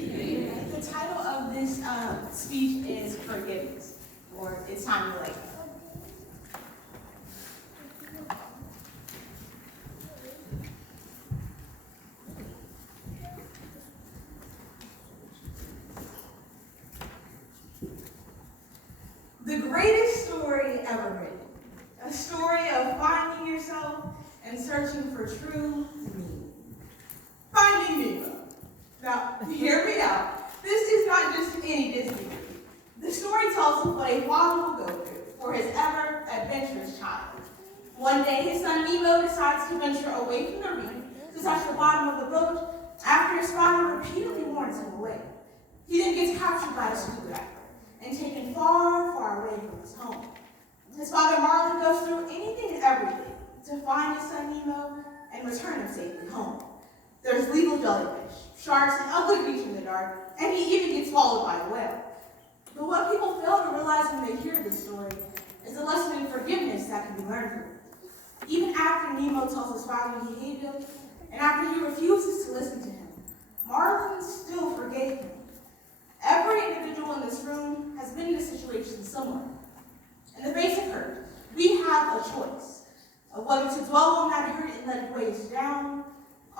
The title of this speech is Forgiveness, or It's Time to Let Go. The greatest story ever written. A story of finding yourself and searching for true meaning. Finding Nemo. Now, hear me out. This is not just any Disney movie. The story tells of what a father will go through for his ever adventurous child. One day, his son Nemo decides to venture away from the reef to touch the bottom of the boat after his father repeatedly warns him away. He then gets captured by a scuba diver and taken far, far away from his home. His father Marlin goes through anything and everything to find his son Nemo and return him safely home. There's lethal jellyfish, sharks, and ugly creatures in the dark, and he even gets swallowed by a whale. But what people fail to realize when they hear this story is the lesson in forgiveness that can be learned from it. Even after Nemo tells his father he hated him, and after he refuses to listen to him, Marlin still forgave him. Every individual in this room has been in a situation similar. In the face of hurt, we have a choice of whether to dwell on that hurt and let it weigh us down,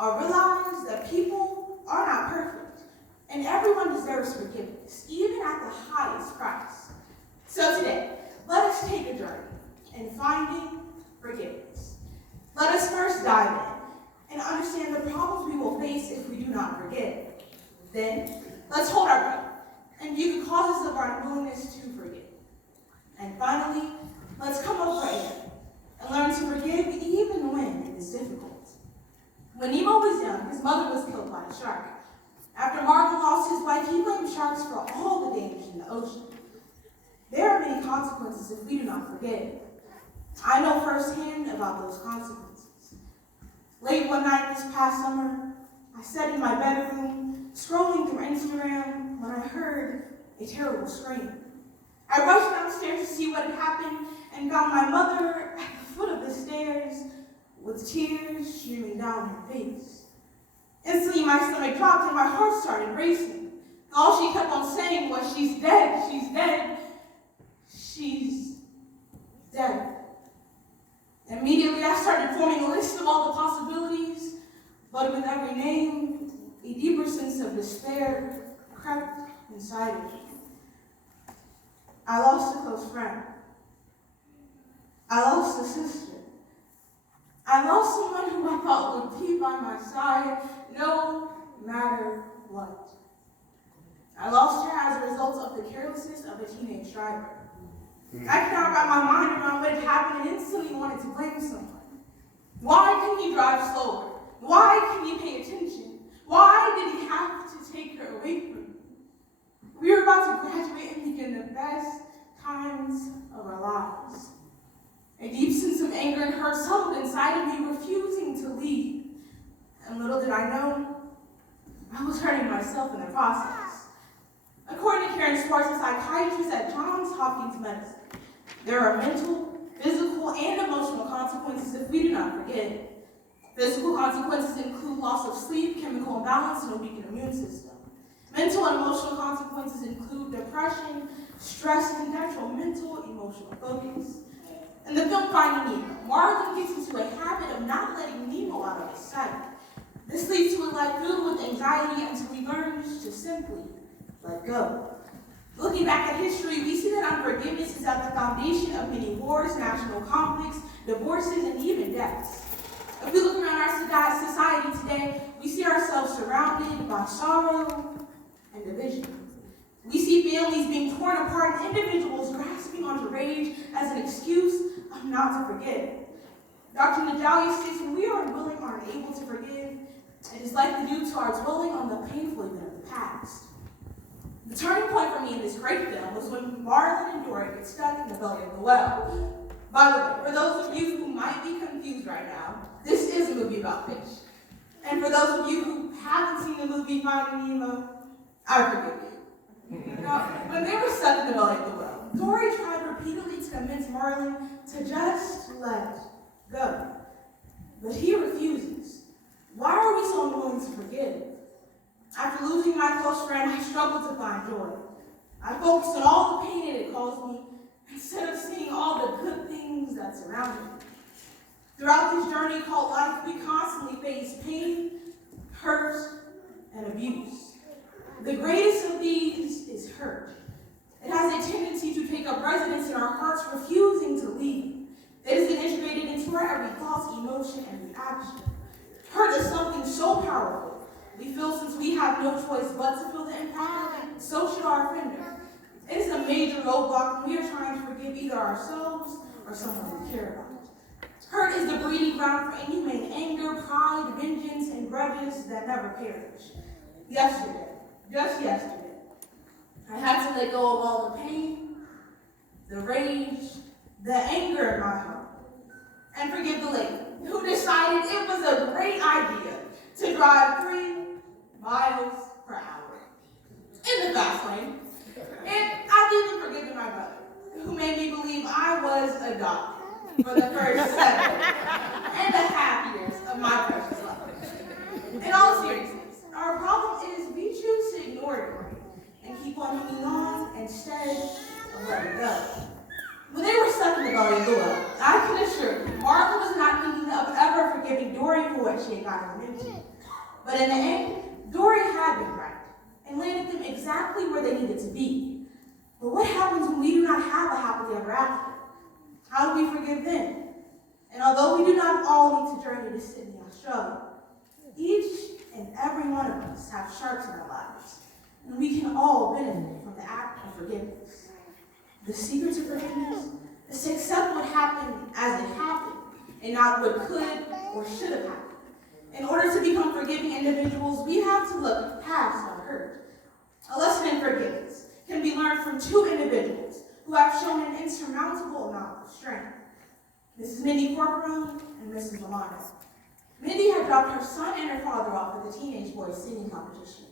or realize that people are not perfect, and everyone deserves forgiveness, even at the highest price. So today, let us take a journey in finding forgiveness. Let us first dive in and understand the problems we will face if we do not forgive. Then, let's hold our breath and view the causes of our unwillingness to forgive. And finally, let's come up for air and learn to forgive even when it is difficult. When Nemo was young, his mother was killed by a shark. After Marlin lost his wife, he blamed sharks for all the damage in the ocean. There are many consequences if we do not forgive. I know firsthand about those consequences. Late one night this past summer, I sat in my bedroom, scrolling through Instagram, when I heard a terrible scream. I rushed downstairs to see what had happened and found my mother at the foot of the stairs with tears streaming down her face. Instantly, my stomach dropped and my heart started racing. All she kept on saying was, "She's dead, she's dead, she's dead." Immediately, I started forming a list of all the possibilities, but with every name, a deeper sense of despair crept inside of me. I lost a close friend. I lost a sister. I lost someone who I thought would be by my side no matter what. I lost her as a result of the carelessness of a teenage driver. I could not wrap my mind around what had happened and instantly wanted to blame someone. Why couldn't he drive slower? Why couldn't he pay attention? Why did he have to take her away from me? We were about to graduate and begin the best times of our lives. A deep sense of anger and hurt settled inside of me, refusing to leave. And little did I know, I was hurting myself in the process. According to Karen Schwartz, a psychiatrist at Johns Hopkins Medicine, there are mental, physical, and emotional consequences if we do not forgive. Physical consequences include loss of sleep, chemical imbalance, and a weakened immune system. Mental and emotional consequences include depression, stress, and detrimental emotional focus. In the film Finding Nemo, Marlin gets into a habit of not letting Nemo out of his sight. This leads to a life filled with anxiety until he learns to simply let go. Looking back at history, we see that unforgiveness is at the foundation of many wars, national conflicts, divorces, and even deaths. If we look around our society today, we see ourselves surrounded by sorrow and division. We see families being torn apart and individuals grasping onto rage as an excuse of not to forgive. Dr. Najalia states when we are unwilling or unable to forgive, it is likely due to our dwelling on the painful event of the past. The turning point for me in this great film was when Marlin and Dory get stuck in the belly of the whale. By the way, for those of you who might be confused right now, this is a movie about fish. And for those of you who haven't seen the movie Finding Nemo, I forgive you. Now, when they were stuck in the belly of the whale, Dory tried repeatedly to convince Marlin to just let go. But he refuses. Why are we so unwilling to forgive? After losing my close friend, I struggled to find joy. I focused on all the pain it had caused me instead of seeing all the good things that surrounded me. Throughout this journey called life, we constantly face pain, hurt, and abuse. The greatest of these is hurt. It has a tendency to take up residence in our hearts, refusing to leave. It is integrated into our every thought, emotion, and reaction. Hurt is something so powerful. We feel since we have no choice but to feel the impact of it, so should our offender. It is a major roadblock when we are trying to forgive either ourselves or someone we care about. Hurt is the breeding ground for inhumane anger, pride, vengeance, and grudges that never perish. Yesterday, just yesterday, I had to let go of all the pain, the rage, the anger in my heart, and forgive the lady who decided it was a great idea to drive 3 miles per hour in the fast lane. And I've even forgiven my brother, who made me believe I was adopted for the first 7.5 years of my precious life. In all seriousness, our problem is we choose to ignore it and keep on hanging on instead of letting go. When they were stuck in the belly of the well, I can assure you, Martha was not thinking of ever forgiving Dory for what she had gotten into. But in the end, Dory had been right and landed them exactly where they needed to be. But what happens when we do not have a happily ever after? How do we forgive them? And although we do not all need to journey to Sydney, Australia, each and every one of us have sharks in our lives, and we can all benefit from the act of forgiveness. The secret to forgiveness is to accept what happened as it happened, and not what could or should have happened. In order to become forgiving individuals, we have to look past our hurt. A lesson in forgiveness can be learned from 2 individuals who have shown an insurmountable amount of strength. Mrs. Mindy Corcoran and Mrs. Lamont. Mindy had dropped her son and her father off at the teenage boys' singing competition.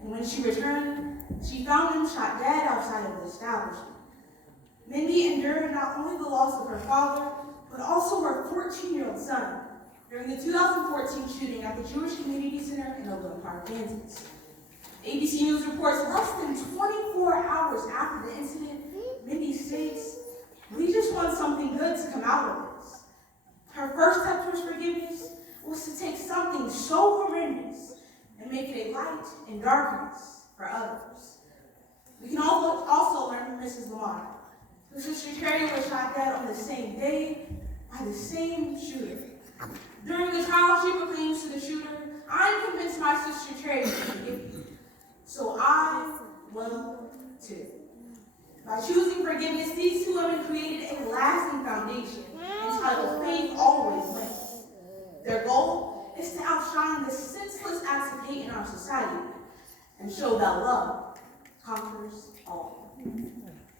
And when she returned, she found them shot dead outside of the establishment. Mindy endured not only the loss of her father, but also her 14-year-old son during the 2014 shooting at the Jewish Community Center in Overland Park, Kansas. ABC News reports less than 24 hours after the incident, Mindy states, "We just want something good to come out of this." Her first step towards forgiveness was to take something so horrendous and make it a light in darkness for others. We can also learn from Mrs. Lamont. Her sister Terry was shot dead on the same day by the same shooter. During the trial, she proclaims to the shooter, "I'm convinced my sister Terry will forgive you. So I will too." By choosing forgiveness, these 2 women created a lasting foundation entitled Faith Always Wins. Their goal is to outshine the senseless acts of hate in our society and show that love conquers all.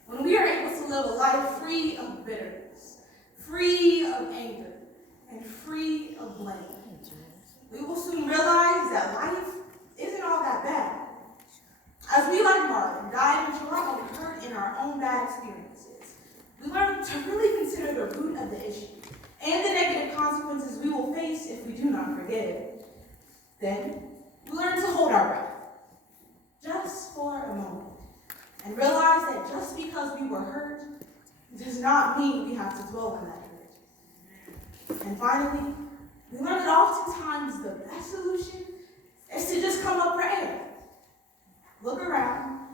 When we are able to live a life free of bitterness, free of anger, and free of blame, we will soon realize that life isn't all that bad. As we, like Martin, dive into our own hurt in our own bad experiences, we learn to really consider the root of the issue and the negative consequences we will face if we do not forgive. Then, we learn to hold our breath, just for a moment, and realize that just because we were hurt does not mean we have to dwell on that hurt. And finally, we learn that oftentimes the best solution is to just come up for air. Look around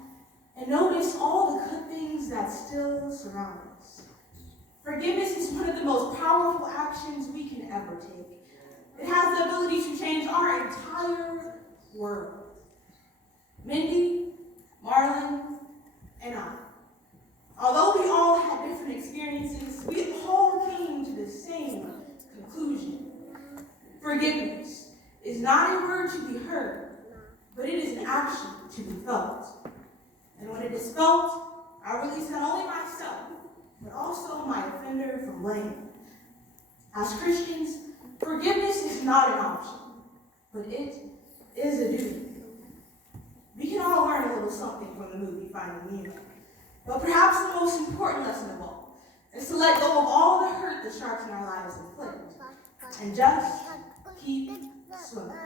and notice all the good things that still surround us. Forgiveness is one of the most powerful actions we can ever take. It has the ability to change our entire world. Mindy, Marlon, and I. Although we all had different experiences, we all came to the same conclusion. Forgiveness is not a word to be heard, but it is an action to be felt. And when it is felt, I release not only myself, but also my offender from blame. As Christians, forgiveness is not an option, but it is a duty. We can all learn a little something from the movie Finding Nemo. But perhaps the most important lesson of all is to let go of all the hurt the sharks in our lives inflict and just keep swimming.